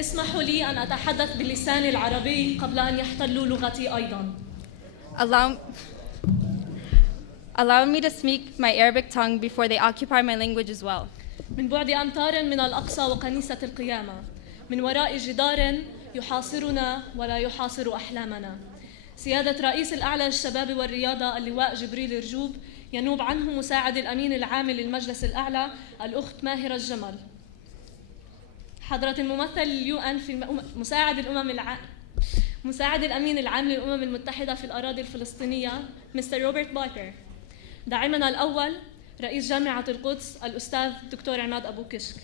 اسمحوا لي أن أتحدث باللسان العربي قبل أن يحتلوا لغتي أيضاً. Allow me to speak my Arabic tongue before they occupy my language as well. من بعد أمتار من الأقصى وكنيسة القيامة، من وراء جدار يحاصرنا ولا يحاصر أحلامنا. سيادة رئيس الأعلى للشباب والرياضة اللواء جبريل رجوب، ينوب عنه مساعد الأمين العام للمجلس الأعلى الأخت ماهرة الجمل. حضرة الممثل اليو في مساعد الأمين العام للأمم المتحدة في الأراضي الفلسطينية مستر روبرت بايبر. داعمنا الأول رئيس جامعة القدس الأستاذ الدكتور عماد أبو كشك.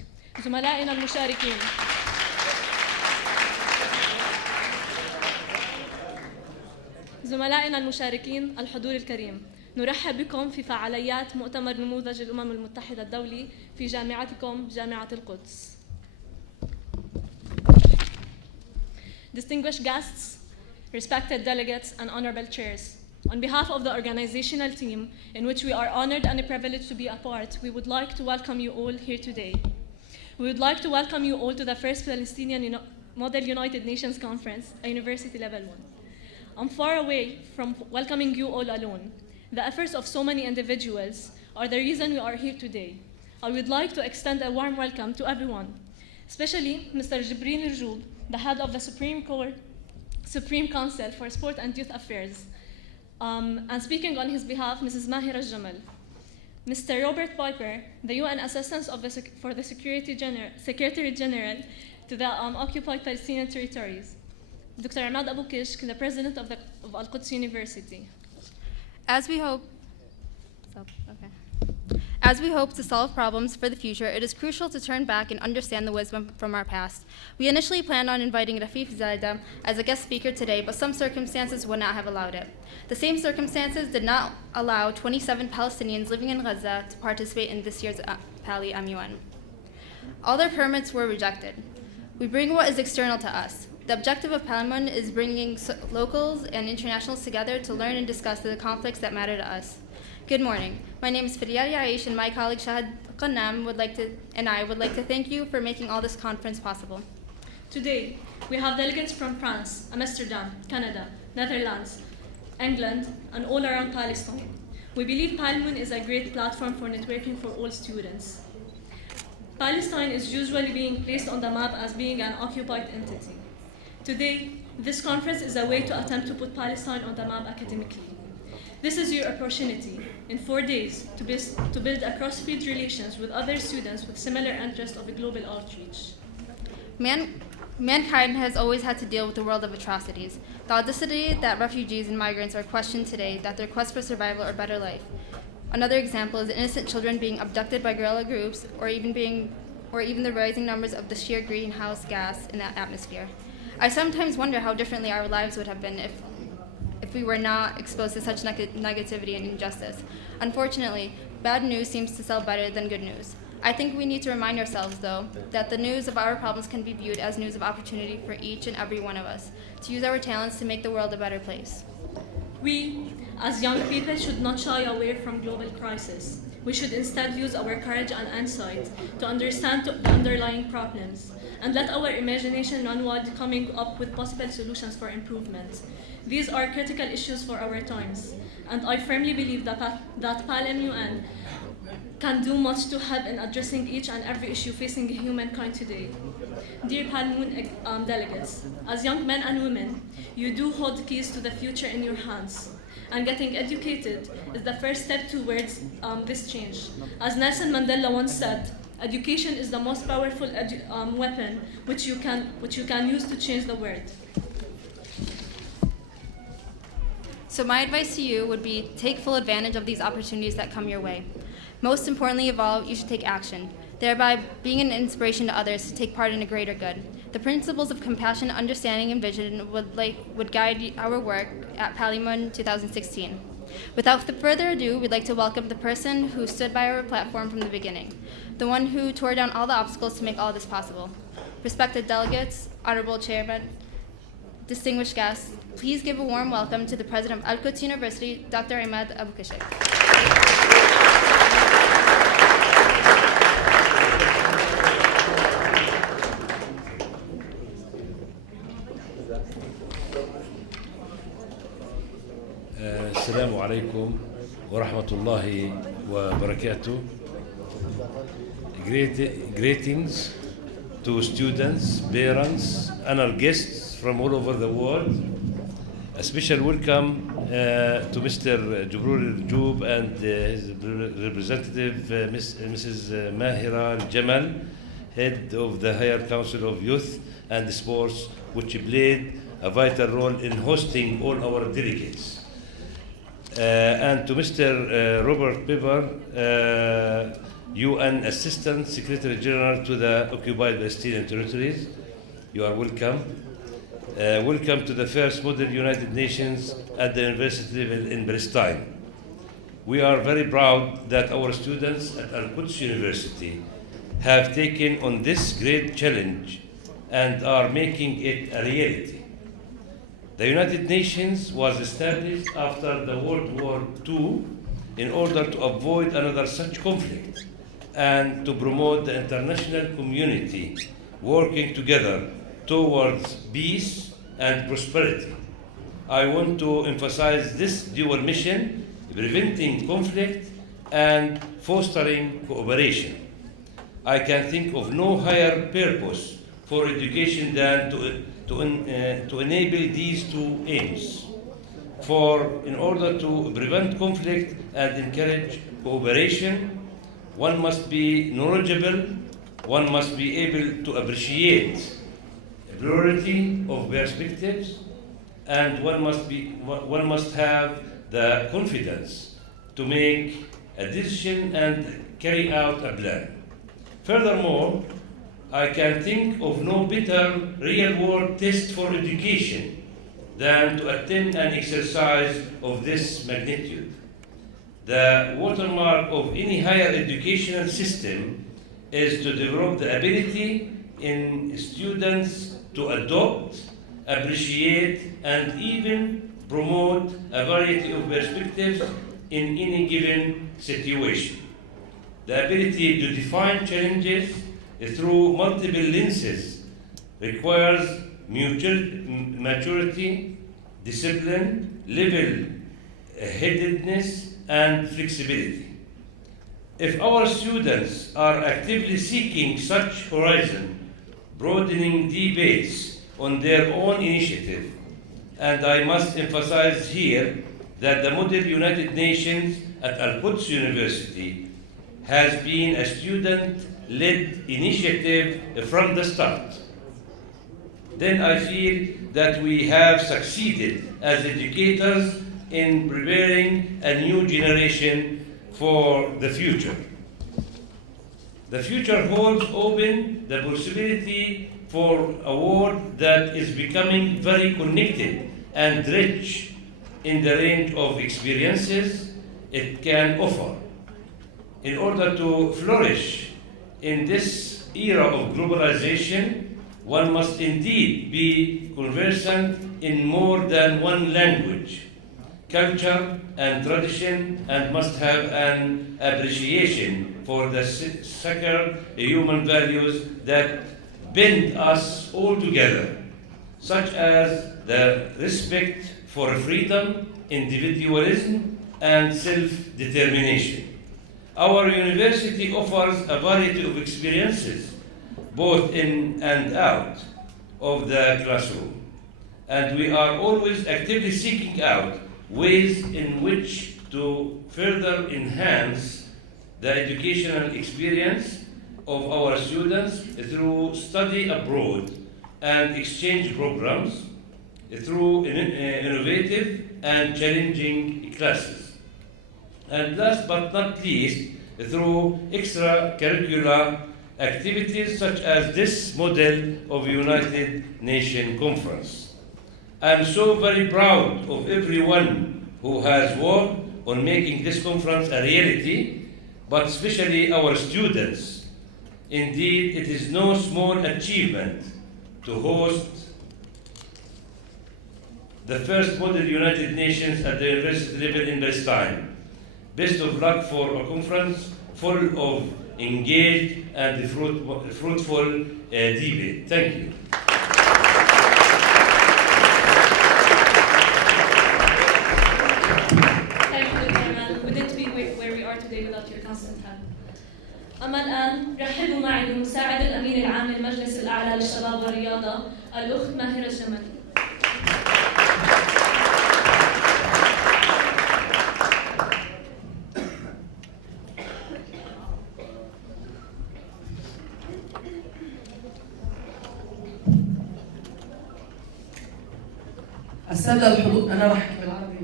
زملائنا المشاركين الحضور الكريم، نرحب بكم في فعاليات مؤتمر نموذج الامم المتحدة الدولي في جامعتكم جامعة القدس. Distinguished guests, respected delegates, and honorable chairs, on behalf of the organizational team in which we are honored and privileged to be a part, we would like to welcome you all here today. We would like to welcome you all to the first Palestinian Model United Nations Conference, a university level one. I'm far away from welcoming you all alone. The efforts of so many individuals are the reason we are here today. I would like to extend a warm welcome to everyone, especially Mr. Jibril Rjoub, the head of the Supreme Council for Sport and Youth Affairs, and speaking on his behalf, Mrs. Mahira Jamal. Mr. Robert Piper, the UN Assistant for the Secretary General to the occupied Palestinian territories. Dr. Ahmad Abu Kishk, the president of Al-Quds University. As we hope to solve problems for the future, it is crucial to turn back and understand the wisdom from our past. We initially planned on inviting Rafif Zaida as a guest speaker today, but some circumstances would not have allowed it. The same circumstances did not allow 27 Palestinians living in Gaza to participate in this year's Pali MUN. All their permits were rejected. We bring what is external to us. The objective of Palamun is bringing locals and internationals together to learn and discuss the conflicts that matter to us. Good morning. My name is Firyal Yaish, and my colleague Shahad Qannam and I would like to thank you for making all this conference possible. Today, we have delegates from France, Amsterdam, Canada, Netherlands, England, and all around Palestine. We believe Palamun is a great platform for networking for all students. Palestine is usually being placed on the map as being an occupied entity. Today, this conference is a way to attempt to put Palestine on the map academically. This is your opportunity, in 4 days, to build a cross-field relations with other students with similar interests of a global outreach. Mankind has always had to deal with a world of atrocities. The audacity that refugees and migrants are questioned today, that their quest for survival or better life. Another example is innocent children being abducted by guerrilla groups, or even the rising numbers of the sheer greenhouse gas in the atmosphere. I sometimes wonder how differently our lives would have been if we were not exposed to such negativity and injustice. Unfortunately, bad news seems to sell better than good news. I think we need to remind ourselves, though, that the news of our problems can be viewed as news of opportunity for each and every one of us, to use our talents to make the world a better place. We, as young people, should not shy away from global crisis. We should instead use our courage and insight to understand the underlying problems, and let our imagination run wild, coming up with possible solutions for improvement. These are critical issues for our times, and I firmly believe that PAL-MUN can do much to help in addressing each and every issue facing humankind today. Dear PAL-MUN delegates, as young men and women, you do hold keys to the future in your hands, and getting educated is the first step towards this change. As Nelson Mandela once said, education is the most powerful weapon which you can use to change the world. So my advice to you would be take full advantage of these opportunities that come your way. Most importantly of all, you should take action, thereby being an inspiration to others to take part in a greater good. The principles of compassion, understanding, and vision would guide our work at Palamun 2016. Without further ado, we'd like to welcome the person who stood by our platform from the beginning, the one who tore down all the obstacles to make all this possible. Respected delegates, honorable chairman, distinguished guests, please give a warm welcome to the president of Al-Quds University, Dr. Ahmad Abu Kishk. السلام عليكم ورحمة الله وبركاته. Greetings to students, parents, and our guests from all over the world. A special welcome to Mr. Jubrur Joub and his representative, Mrs. Mahira Jamal, head of the Higher Council of Youth and Sports, which played a vital role in hosting all our delegates. And to Mr. Robert Pepper, UN Assistant Secretary General to the Occupied Palestinian Territories. You are welcome. Welcome to the first Model United Nations at the university level in Palestine. We are very proud that our students at Al-Quds University have taken on this great challenge and are making it a reality. The United Nations was established after the World War II in order to avoid another such conflict and to promote the international community working together towards peace and prosperity. I want to emphasize this dual mission, preventing conflict and fostering cooperation. I can think of no higher purpose for education than to enable these two aims. For in order to prevent conflict and encourage cooperation, one must be knowledgeable, one must be able to appreciate a plurality of perspectives, and one must have the confidence to make a decision and carry out a plan. Furthermore, I can think of no better real-world test for education than to attend an exercise of this magnitude. The watermark of any higher educational system is to develop the ability in students to adopt, appreciate, and even promote a variety of perspectives in any given situation. The ability to define challenges through multiple lenses requires maturity, discipline, level-headedness, and flexibility. If our students are actively seeking such horizon, broadening debates on their own initiative, and I must emphasize here that the Model United Nations at Al-Quds University has been a student-led initiative from the start, then I feel that we have succeeded as educators in preparing a new generation for the future. The future holds open the possibility for a world that is becoming very connected and rich in the range of experiences it can offer. In order to flourish in this era of globalization, one must indeed be conversant in more than one language, culture, and tradition, and must have an appreciation for the sacred human values that bind us all together, such as the respect for freedom, individualism, and self-determination. Our university offers a variety of experiences, both in and out of the classroom, and we are always actively seeking out ways in which to further enhance the educational experience of our students through study abroad and exchange programs, through innovative and challenging classes, and last but not least, through extracurricular activities such as this model of United Nations Conference. I am so very proud of everyone who has worked on making this conference a reality, but especially our students. Indeed, it is no small achievement to host the first Model United Nations at the university level in Palestine. Best of luck for a conference full of engaged and fruitful debate. Thank you. أما الآن رحبوا معي بمساعد الأمين العام للمجلس الأعلى للشباب والرياضة الأخت ماهرة الجمل. السادة الحضور، أنا راح أحكي بالعربي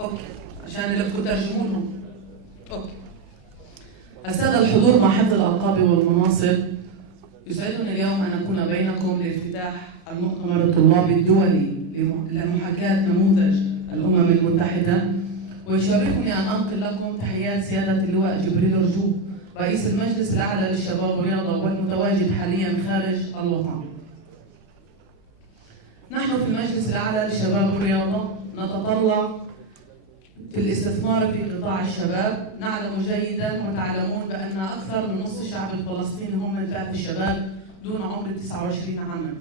أوكي عشان اللي بدكم ترجمونهم. أوكي. السادة الحضور مع حفظ الألقاب والمناصب، يسعدني اليوم أن أكون بينكم لافتتاح المؤتمر الطلابي الدولي لمحاكاة نموذج الامم المتحدة، ويشرفني أن أنقل لكم تحيات سيادة اللواء جبريل رجوب رئيس المجلس الأعلى للشباب والرياضة والمتواجد حاليا خارج الوطن. نحن في المجلس الأعلى للشباب والرياضة نتطلع في الاستثمار في قطاع الشباب. نعلم جيدا وتعلمون بأن أكثر من نصف الشعب الفلسطيني هم من فئة الشباب دون عمر 29 عاما.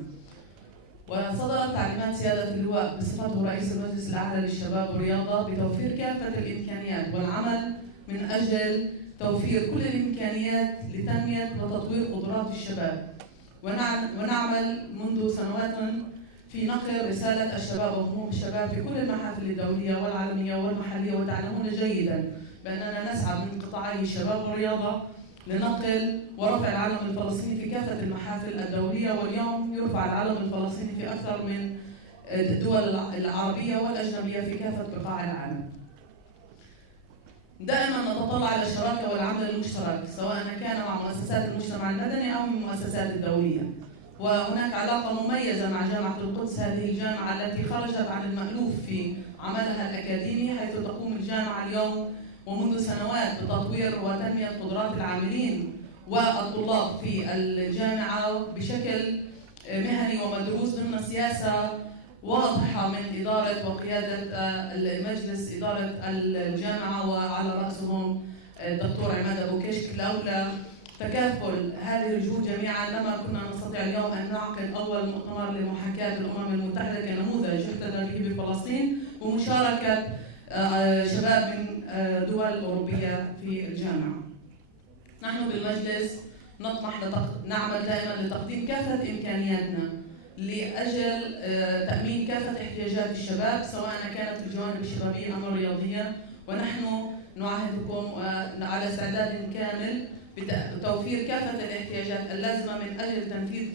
وصدرت تعليمات سيادة اللواء بصفته رئيس المجلس الأعلى للشباب والرياضة بتوفير كافة الإمكانيات والعمل من أجل توفير كل الإمكانيات لتنمية وتطوير قدرات الشباب. ونعمل منذ سنوات في نقل رسالة الشباب وهموم الشباب في كل المحافل الدولية والعالمية والمحلية. وتعلمون جيدا بأننا نسعى من قطاعي الشباب والرياضة لنقل ورفع العلم الفلسطيني في كافة المحافل الدولية، واليوم يرفع العلم الفلسطيني في أكثر من الدول العربية والأجنبية في كافة بقاع العالم. دائما نتطلع إلى الشراكة والعمل المشترك سواء كان مع مؤسسات المجتمع المدني أو من المؤسسات الدولية. وهناك علاقة مميزة مع جامعة القدس، هذه الجامعة التي خرجت عن المألوف في عملها الأكاديمي، حيث تقوم الجامعة اليوم ومنذ سنوات بتطوير وتنمية قدرات العاملين والطلاب في الجامعة بشكل مهني ومدروس ضمن سياسة واضحة من إدارة وقيادة المجلس إدارة الجامعة، وعلى رأسهم الدكتور عماد أبو كشك. لولا تكافل هذه الجهود جميعا لما كنا نستطيع اليوم أن نعقد أول مؤتمر لمحاكاة الامم المتحدة كنموذج يحتذى به بفلسطين ومشاركة شباب من دول أوروبية في الجامعة. نحن بالمجلس نعمل دائما لتقديم كافة إمكانياتنا لأجل تأمين كافة احتياجات الشباب سواء كانت الجوانب الشبابية أم الرياضية، ونحن نعاهدكم على استعداد كامل بتوفير كافة الاحتياجات اللازمة من أجل تنفيذ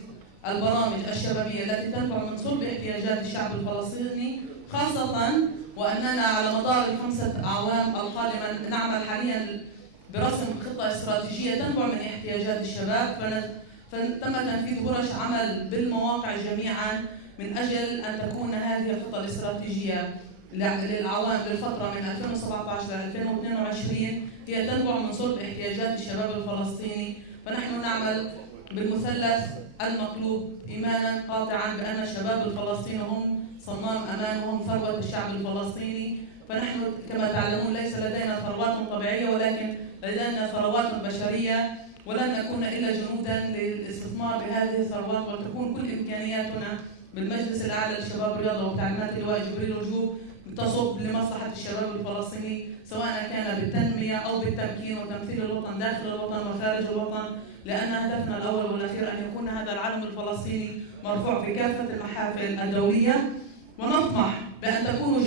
البرامج الشبابية التي تنبع من صلب احتياجات الشعب الفلسطيني، خاصة وأننا على مدار ال5 أعوام القادمة نعمل حاليا برسم خطة استراتيجية تنبع من احتياجات الشباب. فتم تنفيذ ورش عمل بالمواقع جميعا من أجل أن تكون هذه الخطة الاستراتيجية للعوام للفترة من 2017 ل 2022 هي تنبع من صلب احتياجات الشباب الفلسطيني. فنحن نعمل بالمثلث المطلوب إيمانا قاطعا بأن الشباب الفلسطيني هم صمام أمان وهم ثروة الشعب الفلسطيني. فنحن كما تعلمون ليس لدينا ثروات طبيعية ولكن لدينا ثروات بشرية، ولن نكون إلا جنودا للاستثمار بهذه الثروات، وتكون كل إمكانياتنا بالمجلس الأعلى للشباب والرياضة وتعليمات اللواء جبريل رجوب تصب لمصلحة الشباب الفلسطيني سواء كان بالتنمية أو بالتمكين وتمثيل الوطن داخل الوطن وخارج الوطن، لأن هدفنا الأول والأخير أن يكون هذا العلم الفلسطيني مرفوع في كافة المحافل الدولية. ونطمح بأن تكونوا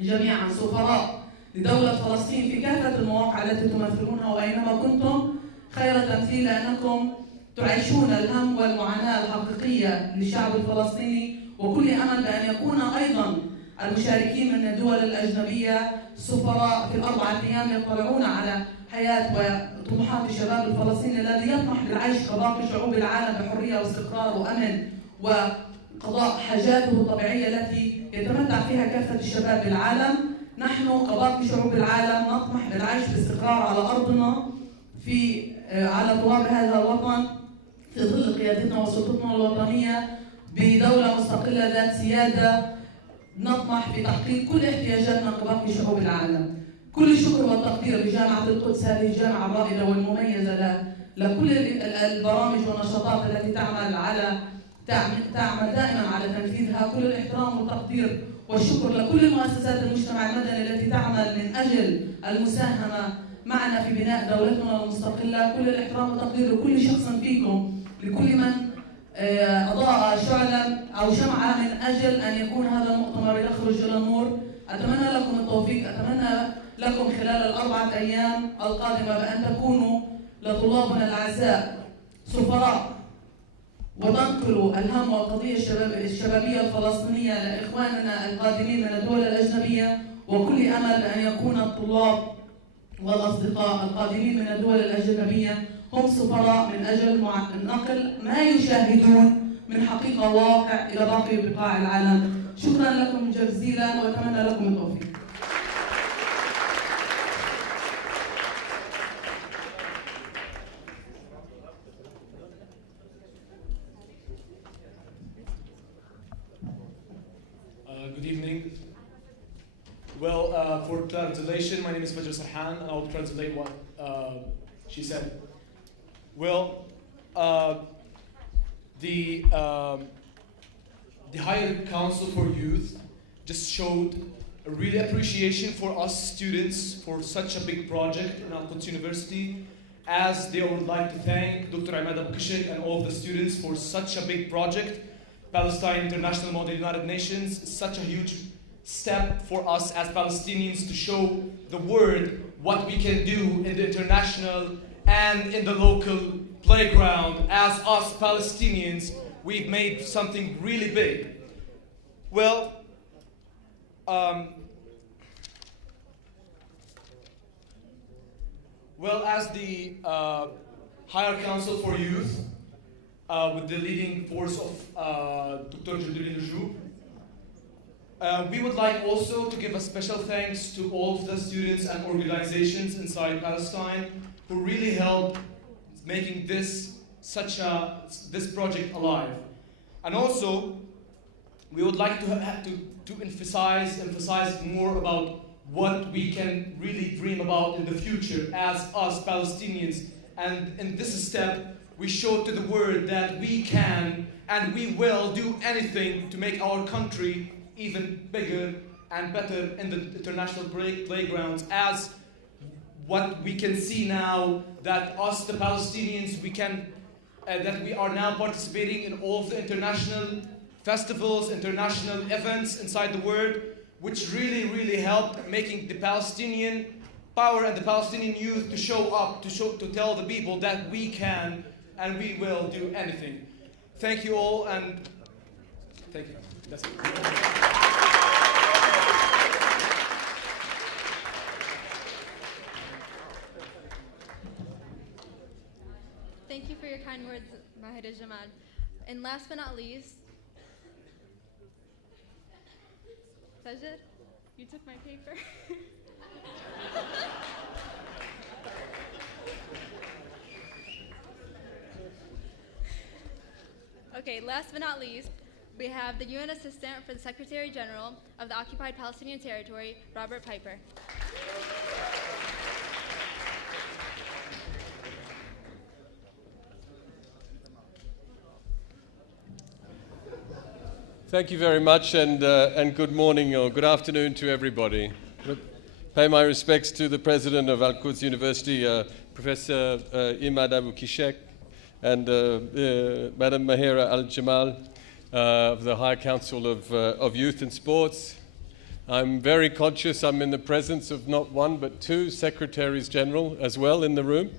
جميعا سفراء لدولة فلسطين في كافة المواقع التي تمثلونها وأينما كنتم خير تمثيل، لأنكم تعيشون الهم والمعاناة الحقيقية للشعب الفلسطيني. وكل أمل بأن يكون أيضا المشاركين من الدول الأجنبية سفراء في ال4 أيام يطلعون على حياة وطموحات الشباب الفلسطيني الذي يطمح بالعيش كباقي شعوب العالم بحرية واستقرار وأمن وقضاء حاجاته الطبيعية التي يتمتع فيها كافة الشباب بالعالم. نحن كباقي شعوب العالم نطمح للعيش باستقرار على أرضنا على تراب هذا الوطن في ظل قيادتنا وسلطتنا الوطنية بدولة مستقلة ذات سيادة. نطمح في تحقيق كل احتياجاتنا كباقي شعوب العالم. كل الشكر والتقدير لجامعة القدس، هذه الجامعة الرائدة والمميزة لكل البرامج والنشاطات التي تعمل دائما على تنفيذها. كل الاحترام والتقدير والشكر لكل مؤسسات المجتمع المدني التي تعمل من أجل المساهمة معنا في بناء دولتنا المستقلة. كل الاحترام والتقدير لكل شخص فيكم، لكل من أضاء شعلا أو شمعة من أجل أن يكون هذا المؤتمر يخرج إلى النور. أتمنى لكم التوفيق، أتمنى لكم خلال ال4 أيام القادمة بأن تكونوا لطلابنا الأعزاء سفراء، وتنقلوا الهم والقضية الشبابية الفلسطينية لإخواننا القادمين من الدول الأجنبية، وكل أمل بأن يكون الطلاب والأصدقاء القادمين من الدول الأجنبية هم سفراء من أجل نقل ما يشاهدون من حقيقة واقع إلى باقي بقاع العالم. شكرا لكم جزيلا وأتمنى لكم التوفيق. Good evening. Well, for translation, my name is Fajr Sarhan, and I'll translate what she said. Well, the Higher Council for Youth just showed a really appreciation for us students for such a big project in Al-Quds University, as they would like to thank Dr. Ahmed Al-Kishk and all of the students for such a big project. Palestine International Model United Nations is such a huge step for us as Palestinians to show the world what we can do in the international and in the local playground. As us Palestinians, we've made something really big. Well, as the Higher Council for Youth, with the leading force of Dr. الدولي, we would like also to give a special thanks to all of the students and organizations inside Palestine who really helped making this project alive. And also, we would like to emphasize more about what we can really dream about in the future as us Palestinians. And in this step, we show to the world that we can and we will do anything to make our country even bigger and better in the international playgrounds, as what we can see now, that us, the Palestinians, that we are now participating in all of the international festivals, international events inside the world, which really, really helped making the Palestinian power and the Palestinian youth to show up, to tell the people that we can and we will do anything. Thank you all, and thank you. That's it. Thank you for your kind words, Mahir Jamal. And last but not least, Fajr, you took my paper. Okay, last but not least, we have the UN Assistant for the Secretary General of the Occupied Palestinian Territory, Robert Piper. Thank you very much, and good morning or good afternoon to everybody. Pay my respects to the President of Al-Quds University, Professor Ahmed Al-Kishk, and Madam Mahira Al-Jamal of the High Council of Youth and Sports. I'm very conscious I'm in the presence of not one but two Secretaries General as well in the room,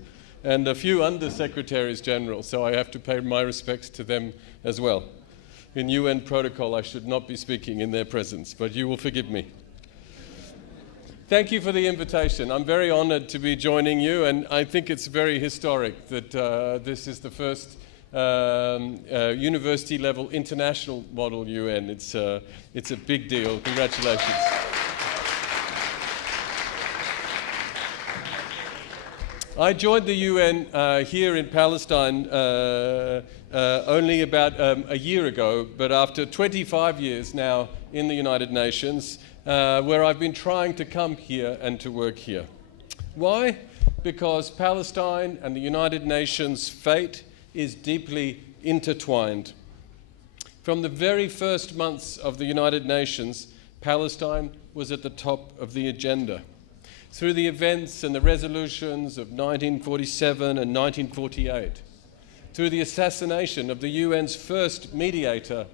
and a few Under-Secretaries General, so I have to pay my respects to them as well. In UN protocol, I should not be speaking in their presence, but you will forgive me. Thank you for the invitation. I'm very honored to be joining you, and I think it's very historic that this is the first university-level international model UN. It's a big deal. Congratulations. I joined the UN here in Palestine only about a year ago, but after 25 years now in the United Nations, where I've been trying to come here and to work here. Why? Because Palestine and the United Nations' fate is deeply intertwined. From the very first months of the United Nations, Palestine was at the top of the agenda. through the events and the resolutions of 1947 and 1948, through the assassination of the UN's first mediator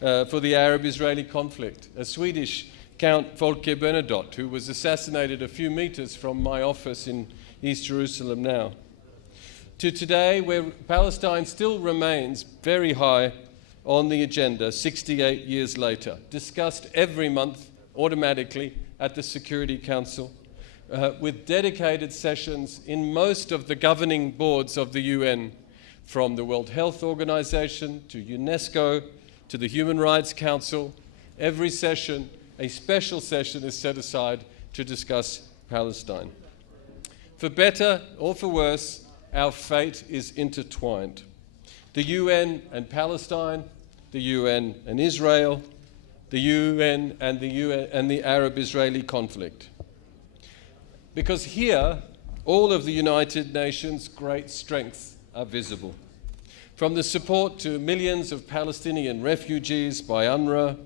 for the Arab-Israeli conflict, a Swedish Count Folke Bernadotte, who was assassinated a few meters from my office in East Jerusalem now, to today, where Palestine still remains very high on the agenda 68 years later, discussed every month automatically at the Security Council, with dedicated sessions in most of the governing boards of the UN, from the World Health Organization to UNESCO to the Human Rights Council. Every session, a special session is set aside to discuss Palestine. For better or for worse, our fate is intertwined. The UN and Palestine, the UN and Israel, the UN and the Arab-Israeli conflict. Because here, all of the United Nations' great strengths are visible. From the support to millions of Palestinian refugees by UNRWA,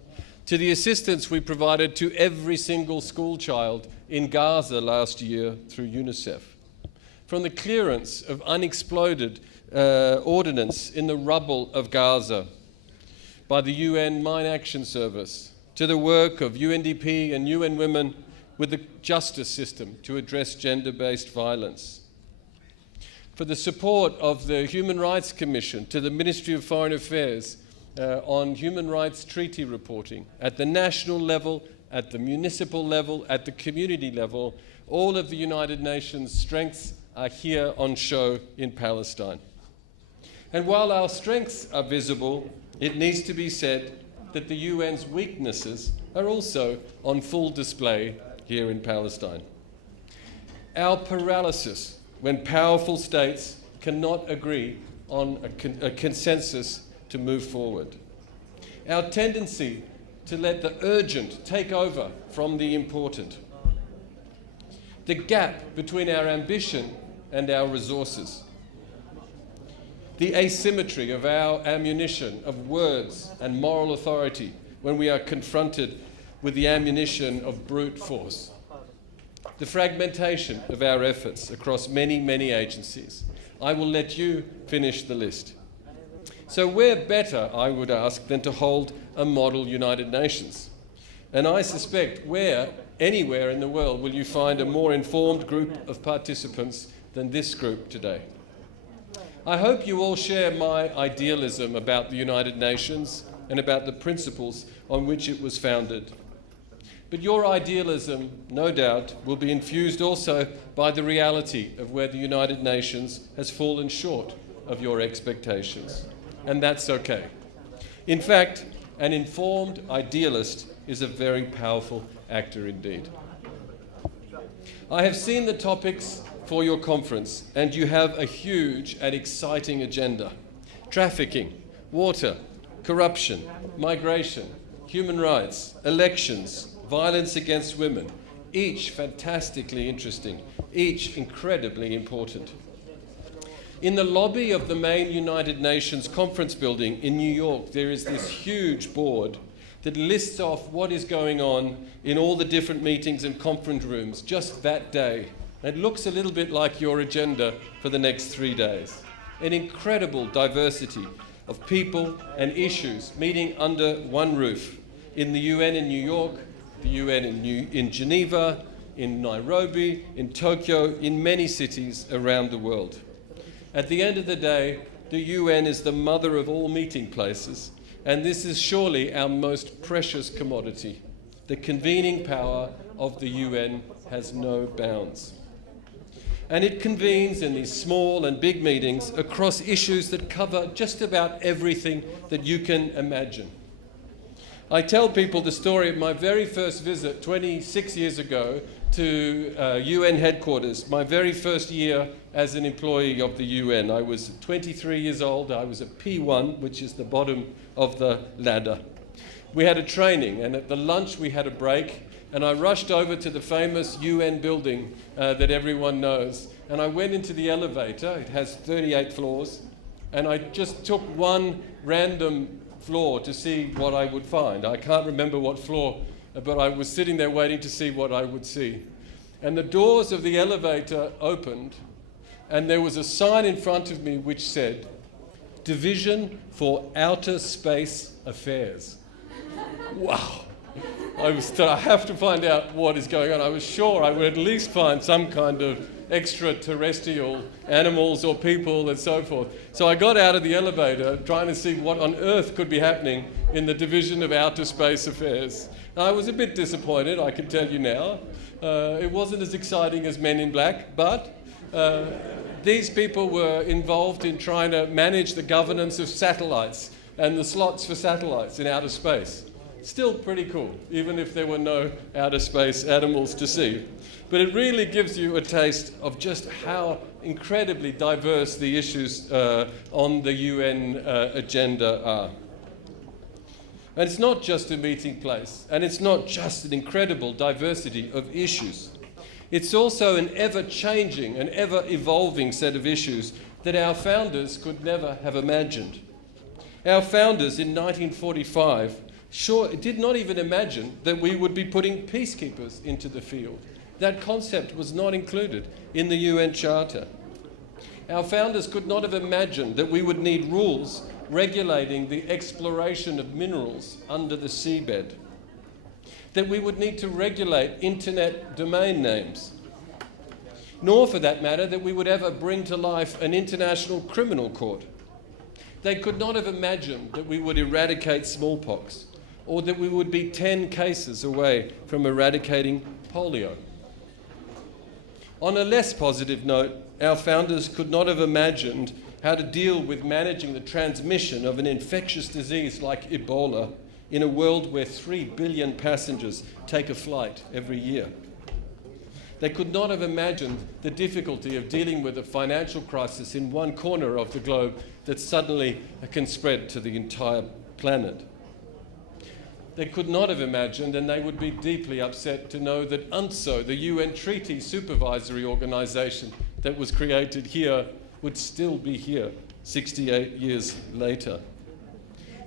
to the assistance we provided to every single school child in Gaza last year through UNICEF. From the clearance of unexploded ordnance in the rubble of Gaza by the UN Mine Action Service, to the work of UNDP and UN Women with the justice system to address gender-based violence. For the support of the Human Rights Commission to the Ministry of Foreign Affairs on human rights treaty reporting at the national level, at the municipal level, at the community level, all of the United Nations strengths are here on show in Palestine. And while our strengths are visible, it needs to be said that the UN's weaknesses are also on full display here in Palestine. Our paralysis when powerful states cannot agree on a consensus to move forward. Our tendency to let the urgent take over from the important. The gap between our ambition and our resources. The asymmetry of our ammunition of words and moral authority when we are confronted with the ammunition of brute force. The fragmentation of our efforts across many, many agencies. I will let you finish the list. So where better, I would ask, than to hold a model United Nations? And I suspect anywhere in the world will you find a more informed group of participants than this group today. I hope you all share my idealism about the United Nations and about the principles on which it was founded. But your idealism, no doubt, will be infused also by the reality of where the United Nations has fallen short of your expectations. And that's okay. In fact, an informed idealist is a very powerful actor indeed. I have seen the topics for your conference, and you have a huge and exciting agenda. Trafficking, water, corruption, migration, human rights, elections, violence against women, each fantastically interesting, each incredibly important. In the lobby of the main United Nations conference building in New York, there is this huge board that lists off what is going on in all the different meetings and conference rooms just that day. It looks a little bit like your agenda for the next 3 days. An incredible diversity of people and issues meeting under one roof in the UN in New York, the UN in Geneva, in Nairobi, in Tokyo, in many cities around the world. At the end of the day, the UN is the mother of all meeting places, and this is surely our most precious commodity. The convening power of the UN has no bounds. And it convenes in these small and big meetings across issues that cover just about everything that you can imagine. I tell people the story of my very first visit 26 years ago to UN headquarters, my very first year as an employee of the UN. I was 23 years old. I was a P1, which is the bottom of the ladder. We had a training, and at the lunch we had a break, and I rushed over to the famous UN building that everyone knows, and I went into the elevator. It has 38 floors, and I just took one random floor to see what I would find. I can't remember what floor, but I was sitting there waiting to see what I would see. And the doors of the elevator opened, and there was a sign in front of me which said, Division for Outer Space Affairs. Wow. I have to find out what is going on. I was sure I would at least find some kind of extraterrestrial animals or people and so forth. So I got out of the elevator trying to see what on earth could be happening in the Division of Outer Space Affairs. I was a bit disappointed, I can tell you now. It wasn't as exciting as Men in Black, but these people were involved in trying to manage the governance of satellites and the slots for satellites in outer space. Still pretty cool, even if there were no outer space animals to see. But it really gives you a taste of just how incredibly diverse the issues on the UN agenda are. And it's not just a meeting place, and it's not just an incredible diversity of issues. It's also an ever-changing and ever-evolving set of issues that our founders could never have imagined. Our founders in 1945 did not even imagine that we would be putting peacekeepers into the field. That concept was not included in the UN Charter. Our founders could not have imagined that we would need rules regulating the exploration of minerals under the seabed, that we would need to regulate internet domain names, nor for that matter that we would ever bring to life an international criminal court. They could not have imagined that we would eradicate smallpox, or that we would be 10 cases away from eradicating polio. On a less positive note, our founders could not have imagined how to deal with managing the transmission of an infectious disease like Ebola in a world where 3 billion passengers take a flight every year. They could not have imagined the difficulty of dealing with a financial crisis in one corner of the globe that suddenly can spread to the entire planet. They could not have imagined, and they would be deeply upset to know that UNSO, the UN Treaty Supervisory Organization that was created here, would still be here 68 years later.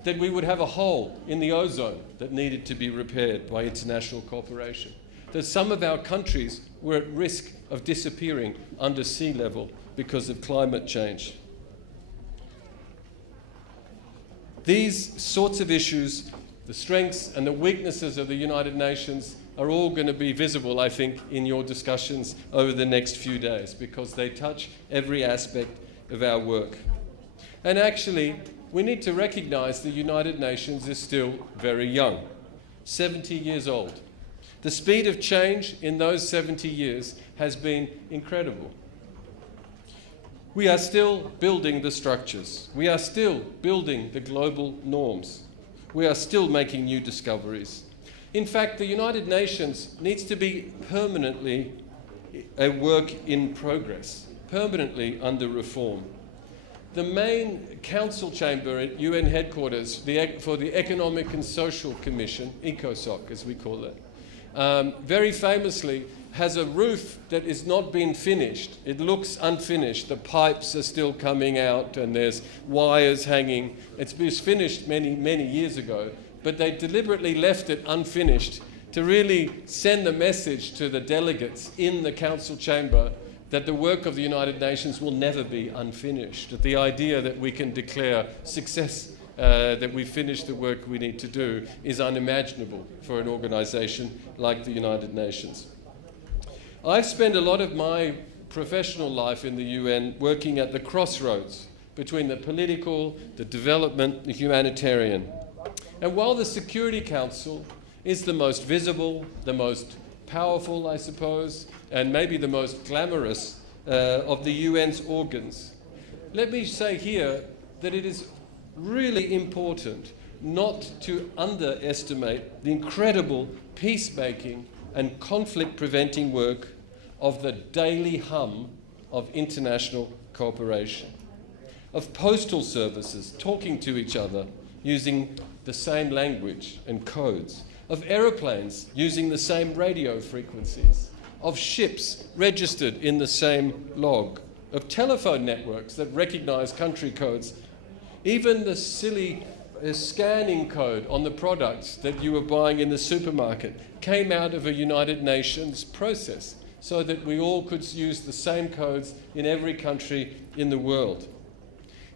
That we would have a hole in the ozone that needed to be repaired by international cooperation. That some of our countries were at risk of disappearing under sea level because of climate change. These sorts of issues, the strengths and the weaknesses of the United Nations, are all going to be visible, I think, in your discussions over the next few days, because they touch every aspect of our work. And actually, we need to recognize the United Nations is still very young, 70 years old. The speed of change in those 70 years has been incredible. We are still building the structures. We are still building the global norms. We are still making new discoveries. In fact, the United Nations needs to be permanently a work in progress, permanently under reform. The main council chamber at UN headquarters for the Economic and Social Commission, ECOSOC as we call it, very famously has a roof that is not being finished. It looks unfinished. The pipes are still coming out and there's wires hanging. It was finished many, many years ago, but they deliberately left it unfinished to really send the message to the delegates in the council chamber that the work of the United Nations will never be unfinished, that the idea that we can declare success, that we finished the work we need to do, is unimaginable for an organization like the United Nations. I've spent a lot of my professional life in the UN working at the crossroads between the political, the development, the humanitarian. And while the Security Council is the most visible, the most powerful, I suppose, and maybe the most glamorous of the UN's organs, let me say here that it is really important not to underestimate the incredible peacemaking and conflict-preventing work of the daily hum of international cooperation, of postal services talking to each other using the same language and codes, of aeroplanes using the same radio frequencies, of ships registered in the same log, of telephone networks that recognize country codes. Even the silly scanning code on the products that you were buying in the supermarket came out of a United Nations process. so that we all could use the same codes in every country in the world.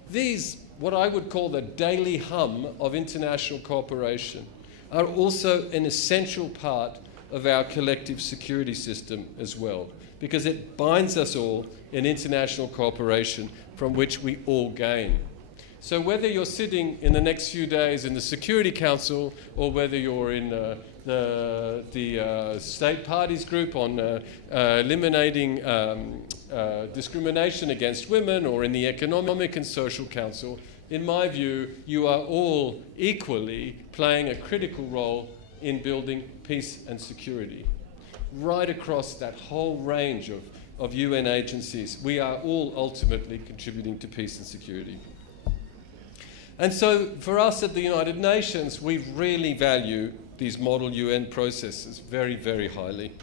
These, what I would call the daily hum of international cooperation, are also an essential part of our collective security system as well, because it binds us all in international cooperation from which we all gain. So whether you're sitting in the next few days in the Security Council, or whether you're in the State Parties Group on eliminating discrimination against women, or in the Economic and Social Council, in my view, you are all equally playing a critical role in building peace and security. Right across that whole range of UN agencies, we are all ultimately contributing to peace and security. And so for us at the United Nations, we really value these model UN processes very, very highly.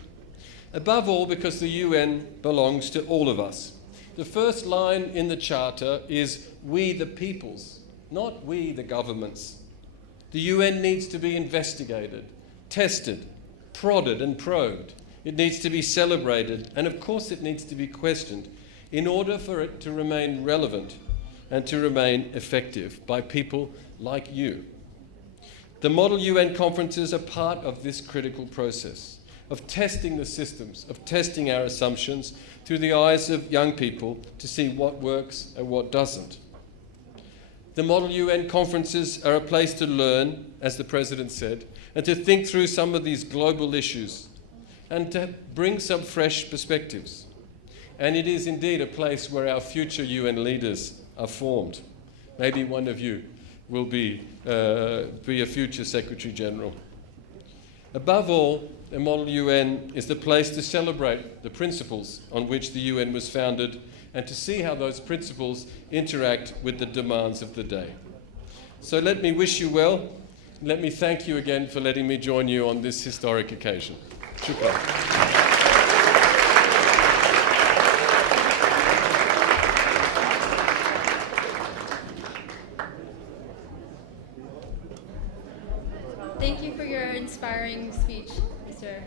Above all, because the UN belongs to all of us. The first line in the Charter is "we the peoples," not "we the governments." The UN needs to be investigated, tested, prodded and probed. It needs to be celebrated, and of course it needs to be questioned in order for it to remain relevant and to remain effective by people like you. The Model UN conferences are part of this critical process of testing the systems, of testing our assumptions through the eyes of young people to see what works and what doesn't. The Model UN conferences are a place to learn, as the President said, and to think through some of these global issues and to bring some fresh perspectives. And it is indeed a place where our future UN leaders are formed. Maybe one of you will be a future Secretary General. Above all, the Model UN is the place to celebrate the principles on which the UN was founded and to see how those principles interact with the demands of the day. So let me wish you well. Let me thank you again for letting me join you on this historic occasion. Shukran. Thank you for your inspiring speech, Mr.